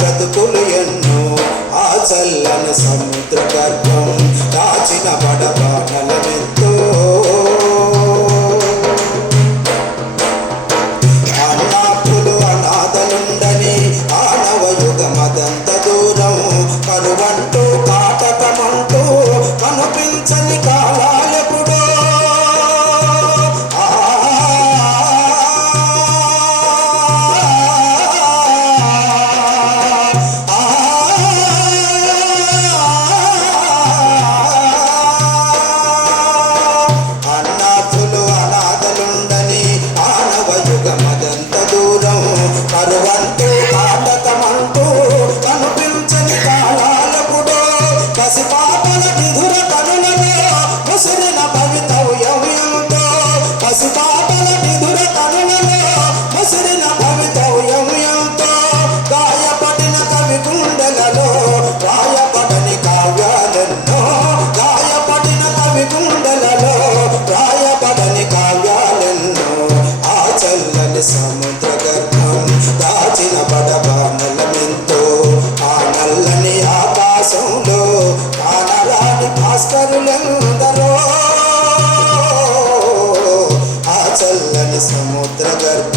బతుకులు సముద్ర ಬಿಧುರ ಕನುಲನೆಯ ಮುಸುರಿನ ಭವಿತ esse amor tragar